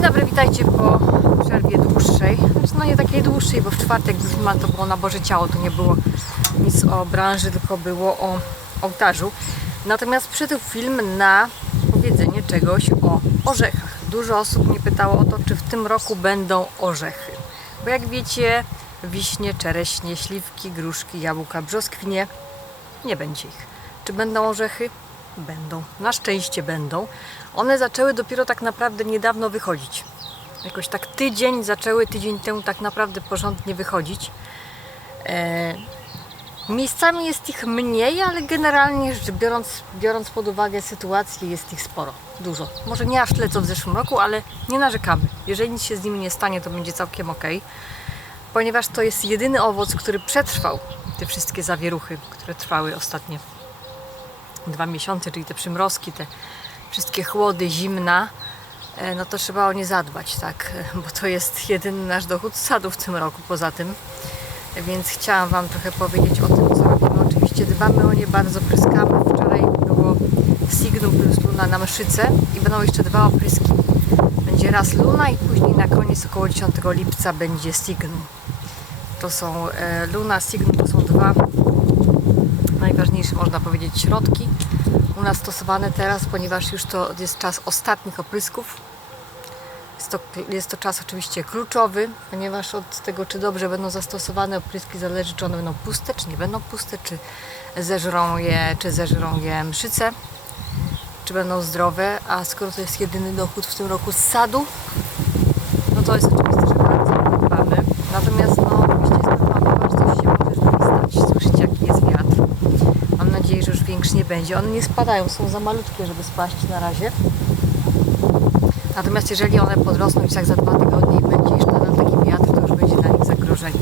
Dzień dobry, witajcie po przerwie dłuższej. Znaczy, no nie takiej dłuższej, bo w czwartek filman, to było na Boże Ciało, to nie było nic o branży, tylko było o ołtarzu. Natomiast przyszedł film na powiedzenie czegoś o orzechach. Dużo osób mnie pytało o to, czy w tym roku będą orzechy. Bo jak wiecie, wiśnie, czereśnie, śliwki, gruszki, jabłka, brzoskwinie, nie będzie ich. Czy będą orzechy? Będą. Na szczęście będą. One zaczęły dopiero tak naprawdę niedawno wychodzić. Jakoś tak tydzień zaczęły, tydzień temu tak naprawdę porządnie wychodzić. E, miejscami jest ich mniej, ale generalnie rzecz biorąc, biorąc pod uwagę sytuację, jest ich sporo. Dużo. Może nie aż tyle co w zeszłym roku, ale nie narzekamy. Jeżeli nic się z nimi nie stanie, to będzie całkiem ok. Ponieważ to jest jedyny owoc, który przetrwał te wszystkie zawieruchy, które trwały ostatnie dwa miesiące, czyli te przymrozki, te wszystkie chłody, zimna, e, no to trzeba o nie zadbać, tak, bo to jest jedyny nasz dochód z sadu w tym roku poza tym. Więc chciałam Wam trochę powiedzieć o tym, co robimy. Oczywiście dbamy o nie bardzo, pryskamy. Wczoraj było Signum plus Luna na mszyce i będą jeszcze dwa opryski. Będzie raz Luna i później na koniec około 10 lipca będzie Signum. To są e, Luna, Signum to są dwa najważniejsze, można powiedzieć, środki u nas stosowane teraz, ponieważ już to jest czas ostatnich oprysków. Jest to, jest to czas oczywiście kluczowy, ponieważ od tego, czy dobrze będą zastosowane opryski, zależy, czy one będą puste, czy nie będą puste, czy zeżrą je, czy zeżrą je mszyce, czy będą zdrowe, a skoro to jest jedyny dochód w tym roku z sadu, no to jest oczywiste, że bardzo o nie dbamy. Natomiast no, oczywiście jest pewna ponieważ coś się może z nimi stać. Słyszycie, jaki jest wiatr. Mam nadzieję, że już większy nie będzie. One nie spadają, są za malutkie, żeby spaść na razie. Natomiast jeżeli one podrosną już tak za dwa tygodnie i będzie jeszcze nadal taki wiatr, to już będzie dla nich zagrożenie.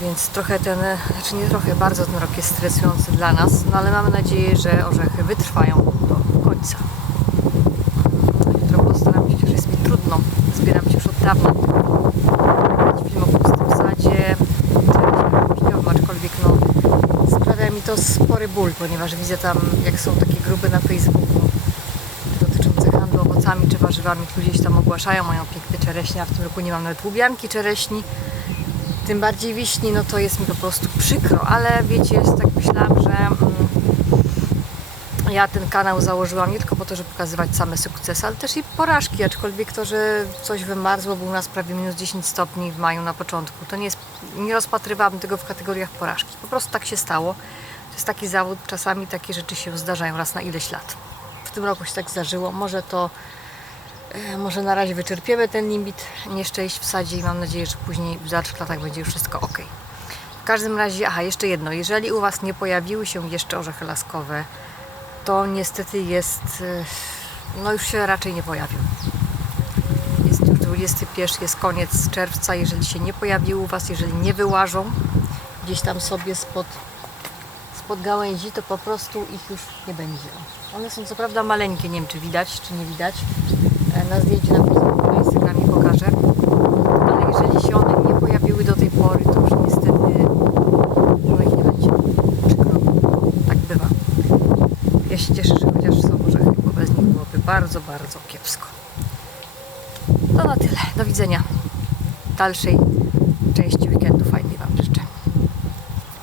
Więc trochę ten, znaczy nie trochę, bardzo ten rok jest stresujący dla nas, no ale mamy nadzieję, że orzechy wytrwają do końca. Jutro postaram się, chociaż jest mi trudno, zbieram się już od dawna o pustym sadzie, wiśniowym, aczkolwiek no, sprawia mi to spory ból, ponieważ widzę tam, jak są takie grupy na Facebooku dotyczące handlu owocami czy warzywami, ludzie się tam ogłaszają, mają piękne czereśnie, a w tym roku nie mam nawet łubianki czereśni, tym bardziej wiśni, no to jest mi po prostu przykro, ale wiecie, tak myślałam, że mm, ja ten kanał założyłam nie tylko po to, żeby pokazywać same sukcesy, ale też i porażki, aczkolwiek to, że coś wymarzło, był u nas prawie minus 10 stopni w maju na początku, to nie jest, nie rozpatrywałam tego w kategoriach porażki, po prostu tak się stało. To jest taki zawód, czasami takie rzeczy się zdarzają raz na ileś lat. W tym roku się tak zdarzyło, może to e, może na razie wyczerpiemy ten limit nieszczęść w sadzie i mam nadzieję, że później w dalszych latach będzie już wszystko ok. W każdym razie, aha, jeszcze jedno, jeżeli u Was nie pojawiły się jeszcze orzechy laskowe, to niestety jest, e, no już się raczej nie pojawią. Jest już 21, jest koniec czerwca, jeżeli się nie pojawiły u Was, jeżeli nie wyłażą gdzieś tam sobie spod, spod gałęzi, to po prostu ich już nie będzie. One są co prawda maleńkie, nie wiem czy widać, czy nie widać. E, Na zdjęciu na Facebooku, na Instagramie pokażę. Ale jeżeli się one nie pojawiły do tej pory, to już niestety no ich nie będzie. Przykro. Tak bywa. Ja się cieszę, że chociaż są orzechy, bo bez nich byłoby bardzo, bardzo kiepsko. To na tyle. Do widzenia dalszej części fajnego.